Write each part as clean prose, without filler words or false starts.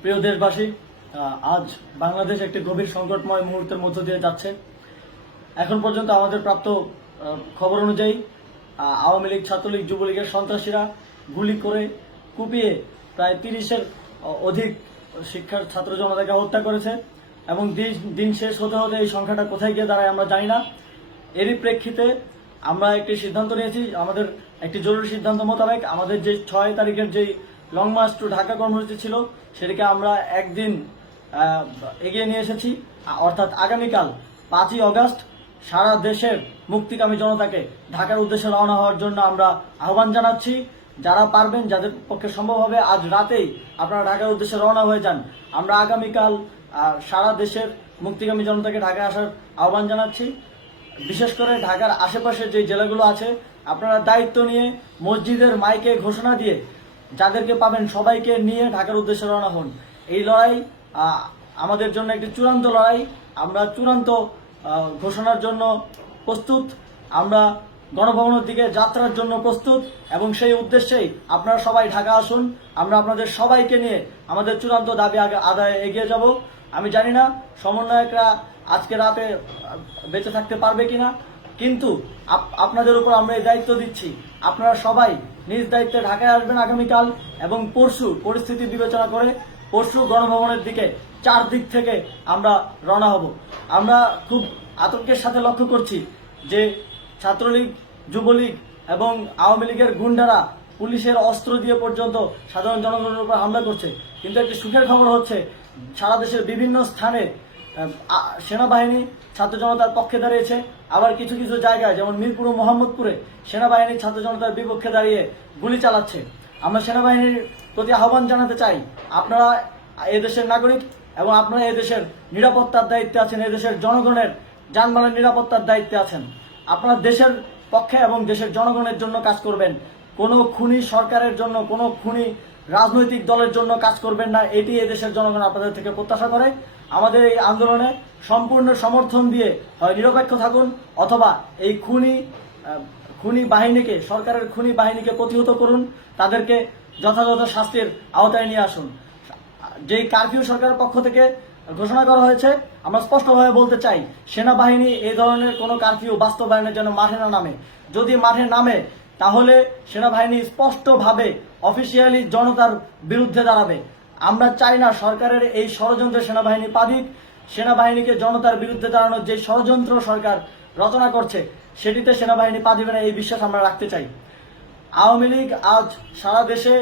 প্রিয় দেশবাসী, আজ বাংলাদেশ একটি গভীর সংকটময় মুহূর্তের মধ্য দিয়ে যাচ্ছে। এখন পর্যন্ত আমাদের প্রাপ্ত খবর অনুযায়ী আওয়ামী লীগ, ছাত্রলীগ, যুবলীগের সন্ত্রাসীরা গুলি করে কুপিয়ে প্রায় 30-এর অধিক শিক্ষার ছাত্র জনতাকে হত্যা করেছে এবং দিন শেষ হতে হতে এই সংখ্যাটা কোথায় গিয়ে দাঁড়ায় আমরা জানি না। এরই প্রেক্ষিতে আমরা একটি সিদ্ধান্ত নিয়েছি। আমাদের একটি জরুরি সিদ্ধান্ত মোতাবেক আমাদের যে 6 তারিখের যে লং মার্চ টু ঢাকা কর্মসূচি ছিল সেটিকে আমরা একদিন এগিয়ে নিয়ে এসেছি। অর্থাৎ আগামীকাল 5ই অগস্ট সারা দেশের মুক্তিকামী জনতাকে ঢাকার উদ্দেশ্যে রওনা হওয়ার জন্য আমরা আহ্বান জানাচ্ছি। যারা পারবেন, যাদের পক্ষে সম্ভব হবে, আজ রাতেই আপনারা ঢাকার উদ্দেশ্যে রওনা হয়ে যান। আমরা আগামীকাল সারা দেশের মুক্তিকামী জনতাকে ঢাকায় আসার আহ্বান জানাচ্ছি। বিশেষ করে ঢাকার আশেপাশে যে জেলাগুলো আছে, আপনারা দায়িত্ব নিয়ে মসজিদের মাইকে ঘোষণা দিয়ে যাদেরকে পাবেন সবাইকে নিয়ে ঢাকার উদ্দেশ্যে রওনা হন। এই লড়াই আমাদের জন্য একটি চূড়ান্ত লড়াই। আমরা চূড়ান্ত ঘোষণার জন্য প্রস্তুত। আমরা গণভবনের দিকে যাত্রার জন্য প্রস্তুত এবং সেই উদ্দেশ্যেই আপনারা সবাই ঢাকা আসুন। আমরা আপনাদের সবাইকে নিয়ে আমাদের চূড়ান্ত দাবি আদায়ে এগিয়ে যাব। আমি জানি না সমন্বয়করা আজকে রাতে বেঁচে থাকতে পারবে কিনা, কিন্তু আপনাদের উপর আমরা এই দায়িত্ব দিচ্ছি। আপনারা সবাই নিজ দায়িত্বে ঢাকায় আসবেন আগামীকাল এবং পরশু পরিস্থিতি বিবেচনা করে পরশু গণভবনের দিকে 4 দিক থেকে আমরা রওনা হব। আমরা খুব আতঙ্কের সাথে লক্ষ্য করছি যে ছাত্রলীগ, যুবলীগ এবং আওয়ামী লীগের গুন্ডারা পুলিশের অস্ত্র দিয়ে পর্যন্ত সাধারণ জনগণের উপর হামলা করছে। কিন্তু একটি সুখের খবর হচ্ছে, সারা দেশের বিভিন্ন স্থানে সেনাবাহিনী ছাত্র জনতার পক্ষে দাঁড়িয়েছে। আবার কিছু কিছু জায়গায় যেমন মিরপুর ও মোহাম্মদপুরে সেনাবাহিনী ছাত্র জনতার বিপক্ষে দাঁড়িয়ে গুলি চালাচ্ছে। আমরা সেনাবাহিনীর প্রতি আহ্বান জানাতে চাই, আপনারা এদেশের নাগরিক এবং আপনারা এদেশের নিরাপত্তার দায়িত্বে আছেন, এদেশের জনগণের যানবাহনের নিরাপত্তার দায়িত্বে আছেন। আপনারা দেশের পক্ষে এবং দেশের জনগণের জন্য কাজ করবেন। কোনো খুনি সরকারের জন্য, কোনো খুনি রাজনৈতিক দলের জন্য কাজ করবেন না। এটি এদেশের জনগণ আপনাদের থেকে প্রত্যাশা করে। আমাদের এই আন্দোলনে সম্পূর্ণ সমর্থন দিয়ে হয় নিরপেক্ষ থাকুন, অথবা এই খুনি বাহিনীকে, সরকারের খুনি বাহিনীকে প্রতিহত করুন, তাদেরকে যথাযথ শাস্তির আওতায় নিয়ে আসুন। যেই কারফিউ সরকারের পক্ষ থেকে ঘোষণা করা হয়েছে, আমরা স্পষ্টভাবে বলতে চাই, সেনাবাহিনী এই ধরনের কোনো কারফিউ বাস্তবায়নের জন্য মাঠে না নামে। যদি মাঠে নামে তাহলে সেনাবাহিনী স্পষ্টভাবে অফিসিয়ালি জনতার বিরুদ্ধে দাঁড়াবে। আমরা চাই না সরকারের এই ষড়যন্ত্রে সেনাবাহিনী পা দিক। সেনাবাহিনীকে জনতার বিরুদ্ধে দাঁড়ানোর যে ষড়যন্ত্র সরকার রচনা করছে সেটিতে সেনাবাহিনী পা দিবে না, এই বিশ্বাস আমরা রাখতে চাই। আওয়ামী লীগ আজ সারা দেশে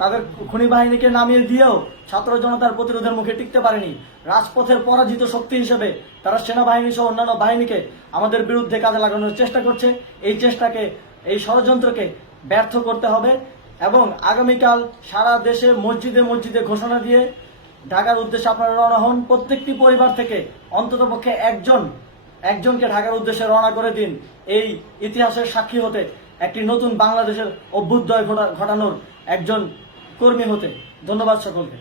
তাদের খুনি বাহিনীকে নামিয়ে দিয়েও ছাত্র জনতার প্রতিরোধের মুখে টিকতে পারেনি। রাজপথের পরাজিত শক্তি হিসেবে তারা সেনাবাহিনী সহ অন্যান্য বাহিনীকে আমাদের বিরুদ্ধে কাজে লাগানোর চেষ্টা করছে। এই চেষ্টাকে, এই ষড়যন্ত্রকে ব্যর্থ করতে হবে এবং আগামীকাল সারা দেশে মসজিদে মসজিদে ঘোষণা দিয়ে ঢাকার উদ্দেশ্যে আপনারা রওনা হন। প্রত্যেকটি পরিবার থেকে অন্ততপক্ষে একজনকে ঢাকার উদ্দেশ্যে রওনা করে দিন, এই ইতিহাসের সাক্ষী হতে, একটি নতুন বাংলাদেশের অভ্যুদয় ঘটানোর একজন কর্মী হতে। ধন্যবাদ সকলকে।